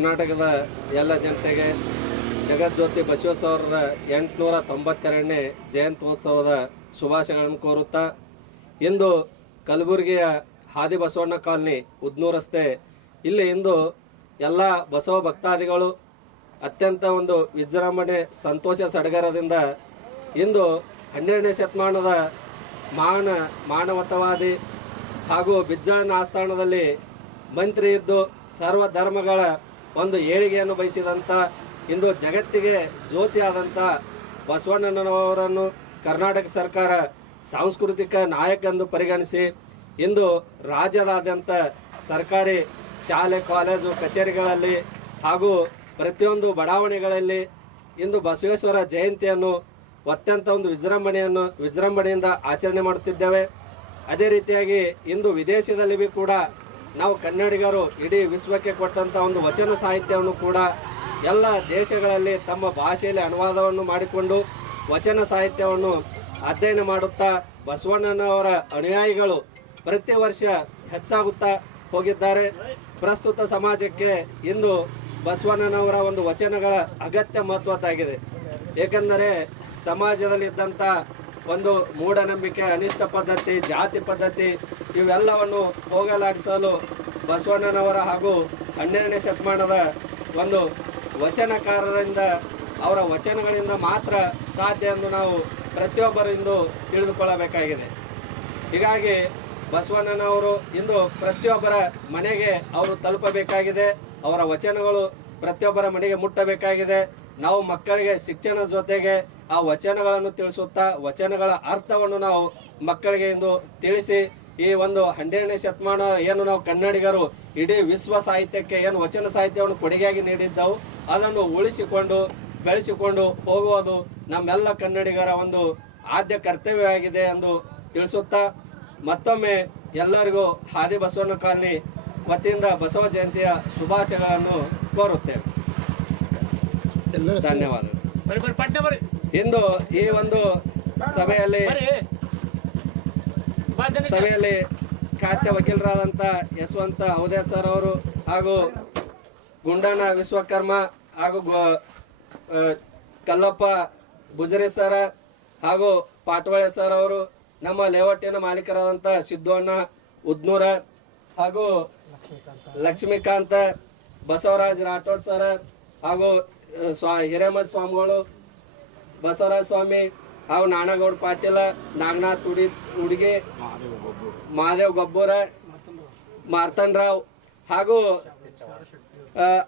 ಕರ್ನಾಟಕದ ಎಲ್ಲ ಜನತೆಗೆ ಜಗಜ್ಯೋತಿ ಬಸವೇಶ್ವರರ ಎಂಟುನೂರ ತೊಂಬತ್ತೆರಡನೇ ಜಯಂತ್ಯೋತ್ಸವದ ಶುಭಾಶಯಗಳನ್ನು ಕೋರುತ್ತಾ, ಇಂದು ಕಲಬುರಗಿಯ ಹಾದಿ ಬಸವಣ್ಣ ಕಾಲನಿ ಉದ್ನೂರು ರಸ್ತೆ ಇಲ್ಲಿ ಇಂದು ಎಲ್ಲ ಬಸವ ಭಕ್ತಾದಿಗಳು ಅತ್ಯಂತ ಒಂದು ವಿಜೃಂಭಣೆ, ಸಂತೋಷ ಸಡಗರದಿಂದ ಇಂದು ಹನ್ನೆರಡನೇ ಶತಮಾನದ ಮಾನ, ಮಾನವತವಾದಿ ಹಾಗೂ ಬಿಜ್ಜಣ್ಣ ಆಸ್ಥಾನದಲ್ಲಿ ಮಂತ್ರಿ ಇದ್ದು ಸರ್ವ ಧರ್ಮಗಳ ಒಂದು ಏಳಿಗೆಯನ್ನು ಬಯಸಿದಂಥ ಇಂದು ಜಗತ್ತಿಗೆ ಜ್ಯೋತಿಯಾದಂಥ ಬಸವಣ್ಣನವರನ್ನು ಕರ್ನಾಟಕ ಸರ್ಕಾರ ಸಾಂಸ್ಕೃತಿಕ ನಾಯಕ ಎಂದು ಪರಿಗಣಿಸಿ ಇಂದು ರಾಜ್ಯದಾದ್ಯಂತ ಸರ್ಕಾರಿ ಶಾಲೆ, ಕಾಲೇಜು, ಕಚೇರಿಗಳಲ್ಲಿ ಹಾಗೂ ಪ್ರತಿಯೊಂದು ಬಡಾವಣೆಗಳಲ್ಲಿ ಇಂದು ಬಸವೇಶ್ವರ ಜಯಂತಿಯನ್ನು ಅತ್ಯಂತ ಒಂದು ವಿಜೃಂಭಣೆಯನ್ನು, ವಿಜೃಂಭಣೆಯಿಂದ ಆಚರಣೆ ಮಾಡುತ್ತಿದ್ದೇವೆ. ಅದೇ ರೀತಿಯಾಗಿ ಇಂದು ವಿದೇಶದಲ್ಲಿ ಕೂಡ ನಾವು ಕನ್ನಡಿಗರು ಇಡೀ ವಿಶ್ವಕ್ಕೆ ಕೊಟ್ಟಂಥ ಒಂದು ವಚನ ಸಾಹಿತ್ಯವನ್ನು ಕೂಡ ಎಲ್ಲ ದೇಶಗಳಲ್ಲಿ ತಮ್ಮ ಭಾಷೆಯಲ್ಲಿ ಅನುವಾದವನ್ನು ಮಾಡಿಕೊಂಡು ವಚನ ಸಾಹಿತ್ಯವನ್ನು ಅಧ್ಯಯನ ಮಾಡುತ್ತಾ ಬಸವಣ್ಣನವರ ಅನುಯಾಯಿಗಳು ಪ್ರತಿ ವರ್ಷ ಹೆಚ್ಚಾಗುತ್ತಾ ಹೋಗಿದ್ದಾರೆ. ಪ್ರಸ್ತುತ ಸಮಾಜಕ್ಕೆ ಇಂದು ಬಸವಣ್ಣನವರ ಒಂದು ವಚನಗಳ ಅಗತ್ಯ ಮಹತ್ವದ್ದಾಗಿದೆ. ಏಕೆಂದರೆ ಸಮಾಜದಲ್ಲಿದ್ದಂಥ ಒಂದು ಮೂಢನಂಬಿಕೆ, ಅನಿಷ್ಟ ಪದ್ಧತಿ, ಜಾತಿ ಪದ್ಧತಿ ಇವೆಲ್ಲವನ್ನು ಹೋಗಲಾಡಿಸಲು ಬಸವಣ್ಣನವರ ಹಾಗೂ ಹನ್ನೆರಡನೇ ಶತಮಾನದ ಒಂದು ವಚನಕಾರರಿಂದ, ಅವರ ವಚನಗಳಿಂದ ಮಾತ್ರ ಸಾಧ್ಯ ಎಂದು ನಾವು ಪ್ರತಿಯೊಬ್ಬರಿಂದು ತಿಳಿದುಕೊಳ್ಳಬೇಕಾಗಿದೆ. ಹೀಗಾಗಿ ಬಸವಣ್ಣನವರು ಇಂದು ಪ್ರತಿಯೊಬ್ಬರ ಮನೆಗೆ ಅವರು ತಲುಪಬೇಕಾಗಿದೆ. ಅವರ ವಚನಗಳು ಪ್ರತಿಯೊಬ್ಬರ ಮನೆಗೆ ಮುಟ್ಟಬೇಕಾಗಿದೆ. ನಾವು ಮಕ್ಕಳಿಗೆ ಶಿಕ್ಷಣ ಜೊತೆಗೆ ಆ ವಚನಗಳನ್ನು ತಿಳಿಸುತ್ತಾ ವಚನಗಳ ಅರ್ಥವನ್ನು ನಾವು ಮಕ್ಕಳಿಗೆ ಇಂದು ತಿಳಿಸಿ ಈ ಒಂದು ಹನ್ನೆರಡನೇ ಶತಮಾನ ಏನು ನಾವು ಕನ್ನಡಿಗರು ಇಡೀ ವಿಶ್ವ ಸಾಹಿತ್ಯಕ್ಕೆ ಏನು ವಚನ ಸಾಹಿತ್ಯವನ್ನು ಕೊಡುಗೆಯಾಗಿ ನೀಡಿದ್ದವು, ಅದನ್ನು ಉಳಿಸಿಕೊಂಡು, ಬೆಳೆಸಿಕೊಂಡು ಹೋಗುವುದು ನಮ್ಮೆಲ್ಲ ಕನ್ನಡಿಗರ ಒಂದು ಆದ್ಯ ಕರ್ತವ್ಯವಾಗಿದೆ ಎಂದು ತಿಳಿಸುತ್ತಾ ಮತ್ತೊಮ್ಮೆ ಎಲ್ಲರಿಗೂ ಹಾದಿ ಬಸವಣ್ಣ ಕಾಲನಿ ವತಿಯಿಂದ ಬಸವ ಜಯಂತಿಯ ಶುಭಾಶಯಗಳನ್ನು ಕೋರುತ್ತೇವೆ. ಪಟ್ನೆ ಇಂದು ಈ ಒಂದು ಸಭೆಯಲ್ಲಿ. ಸಭೆಯಲ್ಲಿ ಖಾತೆ ವಕೀಲರಾದಂತ ಯಶವಂತ ಹೌದೇ ಸರ್ ಅವರು ಹಾಗೂ ಗುಂಡಣ್ಣ ವಿಶ್ವಕರ್ಮ ಹಾಗೂ ಗೊ- ಕಲ್ಲಪ್ಪ ಬುಜರಿ ಸರ ಹಾಗೂ ಪಾಟವಾಳೆ ಸರ್ ಅವರು ನಮ್ಮ ಲೇಔಟಿನ ಮಾಲೀಕರಾದಂಥ ಸಿದ್ದಣ್ಣ ಉದ್ನೂರ ಹಾಗೂ ಲಕ್ಷ್ಮೀಕಾಂತ ಬಸವರಾಜ್ ರಾಠೋಡ್ ಸರ ಹಾಗೂ ಸ್ವಾ ಹಿರೇಮಠ ಸ್ವಾಮಿಗಳು ಬಸವರಾಜ ಸ್ವಾಮಿ ಹಾಗೂ ನಾನಗೌಡ ಪಾಟೀಲ, ನಾಗನಾಥ್ ಉಡಿ, ಉಡುಗಿ, ಮಹಾದೇವ್ ಗಬ್ಬೂರ, ಮಾರ್ತನ್ ರಾವ್ ಹಾಗೂ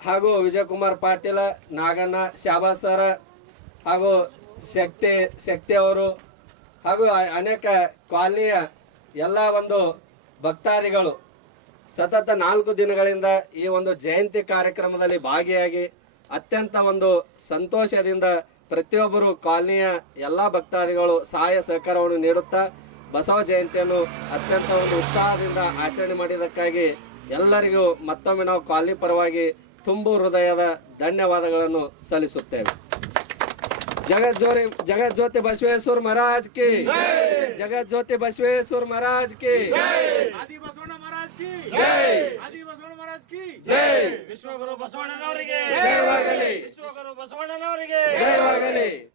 ಹಾಗೂ ವಿಜಯಕುಮಾರ್ ಪಾಟೀಲ, ನಾಗಣ್ಣ ಶ್ಯಾಬಾ ಸರ್ ಹಾಗೂ ಶಕ್ತಿ ಶಕ್ತಿ ಅವರು ಹಾಗೂ ಅನೇಕ ಕಾಲನಿಯ ಎಲ್ಲ ಒಂದು ಭಕ್ತಾದಿಗಳು ಸತತ ನಾಲ್ಕು ದಿನಗಳಿಂದ ಈ ಒಂದು ಜಯಂತಿ ಕಾರ್ಯಕ್ರಮದಲ್ಲಿ ಭಾಗಿಯಾಗಿ ಅತ್ಯಂತ ಒಂದು ಸಂತೋಷದಿಂದ ಪ್ರತಿಯೊಬ್ಬರು ಕಾಲನಿಯ ಎಲ್ಲ ಭಕ್ತಾದಿಗಳು ಸಹಾಯ ಸಹಕಾರವನ್ನು ನೀಡುತ್ತಾ ಬಸವ ಜಯಂತಿಯನ್ನು ಅತ್ಯಂತ ಒಂದು ಉತ್ಸಾಹದಿಂದ ಆಚರಣೆ ಮಾಡಿದ್ದಕ್ಕಾಗಿ ಎಲ್ಲರಿಗೂ ಮತ್ತೊಮ್ಮೆ ನಾವು ಕಾಲನಿ ಪರವಾಗಿ ತುಂಬು ಹೃದಯದ ಧನ್ಯವಾದಗಳನ್ನು ಸಲ್ಲಿಸುತ್ತೇವೆ. ಜಗಜ್ಜೋರಿ ಜಗಜ್ಯೋತಿ ಬಸವೇಶ್ವರ ಮಹಾರಾಜ್ ಕಿ ಜಗಜ್ಯೋತಿ ಬಸವೇಶ್ವರ ಮಹಾರಾಜ್ ಕಿ ಆದಿ ಬಸವಣ್ಣ ಮಹಾರಾಜ್ ಕಿ ಜೈ ಆದಿ ಬಸವಣ್ಣ ಮಹಾರಾಜ್ ಕಿ ಜೈ ವಿಶ್ವಗುರು ಬಸವಣ್ಣನವರಿಗೆ. ಜಯವಾಗಲಿ. ವಿಶ್ವಗುರು ಬಸವಣ್ಣನವರಿಗೆ. ಜಯವಾಗಲಿ.